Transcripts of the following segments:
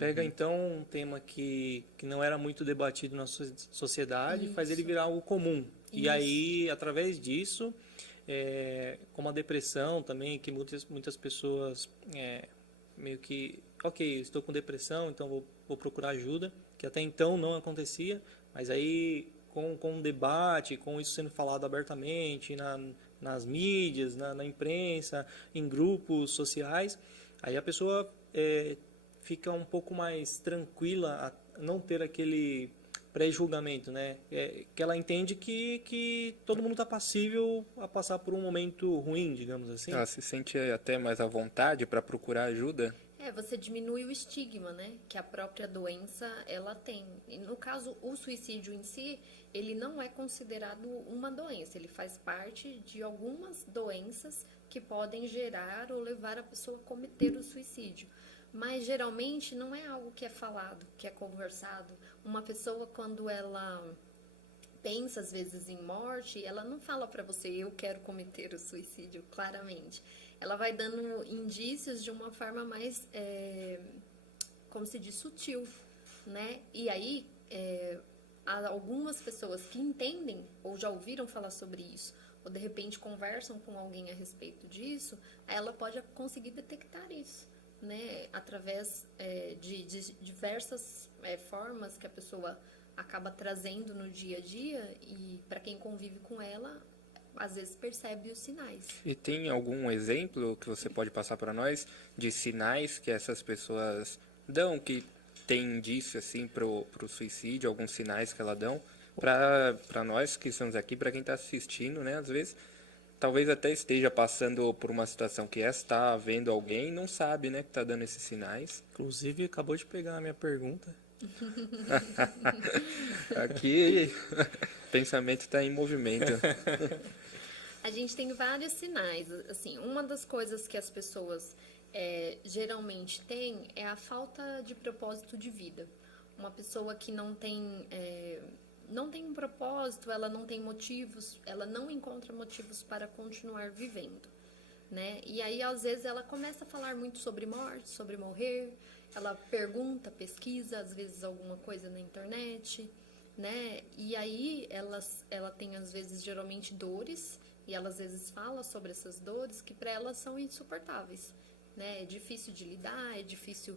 Pega então um tema que não era muito debatido na sociedade e faz ele virar algo comum. E aí, através disso, como a depressão também, que muitas pessoas meio que, ok, estou com depressão, então vou procurar ajuda, que até então não acontecia, mas aí com o debate, com isso sendo falado abertamente nas mídias, na imprensa, em grupos sociais, aí a pessoa fica um pouco mais tranquila a não ter aquele pré-julgamento, né? Que ela entende que todo mundo está passível a passar por um momento ruim, digamos assim. Ela se sente até mais à vontade para procurar ajuda. Você diminui o estigma, né, que a própria doença ela tem. E no caso, o suicídio em si, ele não é considerado uma doença, ele faz parte de algumas doenças que podem gerar ou levar a pessoa a cometer o suicídio. Mas geralmente não é algo que é falado, que é conversado. Uma pessoa, quando ela pensa às vezes em morte, ela não fala para você, eu quero cometer o suicídio, claramente. Ela vai dando indícios de uma forma mais, como se diz, sutil, né? E aí, há algumas pessoas que entendem ou já ouviram falar sobre isso, ou de repente conversam com alguém a respeito disso, ela pode conseguir detectar isso, né? Através de diversas formas que a pessoa acaba trazendo no dia a dia, e para quem convive com ela, às vezes percebe os sinais. E tem algum exemplo que você pode passar para nós de sinais que essas pessoas dão, que tem indício assim pro suicídio, alguns sinais que ela dão para nós que estamos aqui, para quem está assistindo, né? Às vezes, talvez até esteja passando por uma situação que está vendo alguém e não sabe, né, que está dando esses sinais. Inclusive, acabou de pegar a minha pergunta. Aqui, o pensamento está em movimento. A gente tem vários sinais. Assim, uma das coisas que as pessoas geralmente têm é a falta de propósito de vida. Uma pessoa que não tem um propósito, ela não tem motivos, ela não encontra motivos para continuar vivendo, né? E aí, às vezes, ela começa a falar muito sobre morte, sobre morrer, ela pergunta, pesquisa, às vezes, alguma coisa na internet, né? E aí, ela tem, às vezes, geralmente dores, e ela, às vezes, fala sobre essas dores que para ela são insuportáveis, né? É difícil de lidar, é difícil...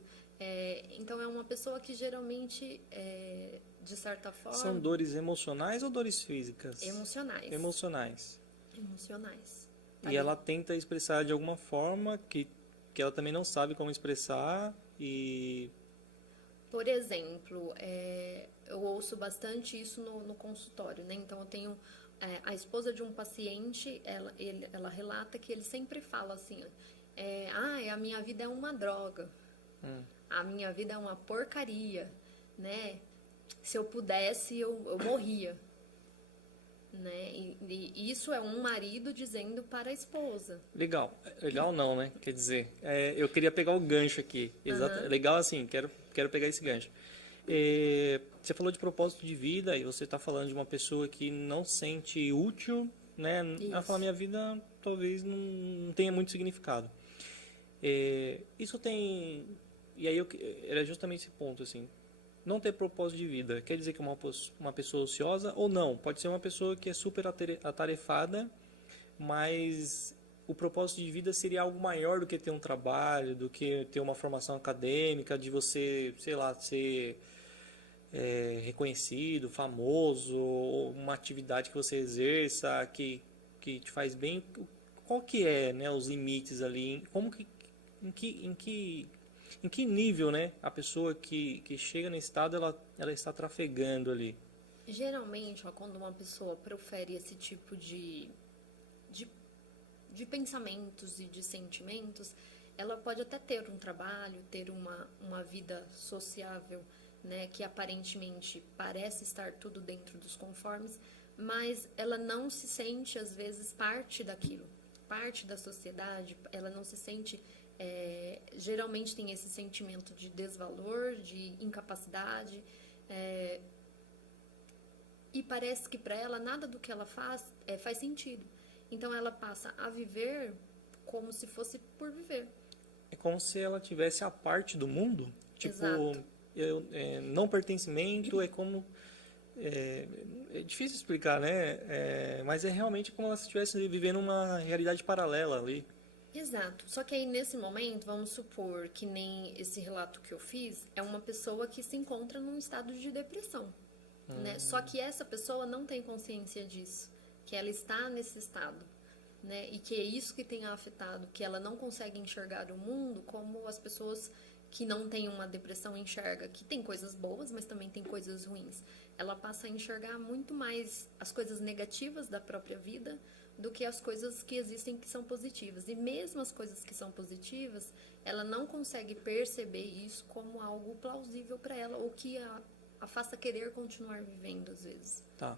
então, é uma pessoa que, geralmente, de certa forma... São dores emocionais ou dores físicas? Emocionais. Emocionais. Emocionais. E ela tenta expressar de alguma forma que ela também não sabe como expressar e... Por exemplo, eu ouço bastante isso no consultório, né? Então, eu tenho a esposa de um paciente, ela relata que ele sempre fala assim, a minha vida é uma droga, a minha vida é uma porcaria, né? Se eu pudesse, eu morria. Né? E isso é um marido dizendo para a esposa. Legal não, né? Quer dizer, eu queria pegar o gancho aqui. Legal assim, quero pegar esse gancho. Você falou de propósito de vida e você está falando de uma pessoa que não sente útil, né? Ela fala, minha vida talvez não tenha muito significado. Isso tem... E aí era justamente esse ponto, assim. Não ter propósito de vida quer dizer que é uma pessoa ociosa ou não? Pode ser uma pessoa que é super atarefada, mas o propósito de vida seria algo maior do que ter um trabalho, do que ter uma formação acadêmica, de você, sei lá, ser reconhecido, famoso, ou uma atividade que você exerça, que te faz bem. Qual que é, né, os limites ali? Em que nível, né, a pessoa que chega nesse estado, ela está trafegando ali? Geralmente, quando uma pessoa profere esse tipo de pensamentos e de sentimentos, ela pode até ter um trabalho, ter uma vida sociável, né, que aparentemente parece estar tudo dentro dos conformes, mas ela não se sente, às vezes, parte daquilo, parte da sociedade, ela não se sente... geralmente tem esse sentimento de desvalor, de incapacidade, e parece que para ela nada do que ela faz faz sentido. Então ela passa a viver como se fosse por viver. É como se ela tivesse a parte do mundo, Tipo, Exato. não pertencimento é como... É difícil explicar, né? Mas é realmente como se estivesse vivendo uma realidade paralela ali. Exato. Só que aí, nesse momento, vamos supor que nem esse relato que eu fiz é uma pessoa que se encontra num estado de depressão, né? Só que essa pessoa não tem consciência disso, que ela está nesse estado, né? E que é isso que tem a afetado, que ela não consegue enxergar o mundo como as pessoas que não têm uma depressão enxerga, que tem coisas boas, mas também tem coisas ruins. Ela passa a enxergar muito mais as coisas negativas da própria vida do que as coisas que existem que são positivas. E mesmo as coisas que são positivas, ela não consegue perceber isso como algo plausível para ela ou que a faça querer continuar vivendo às vezes. Tá.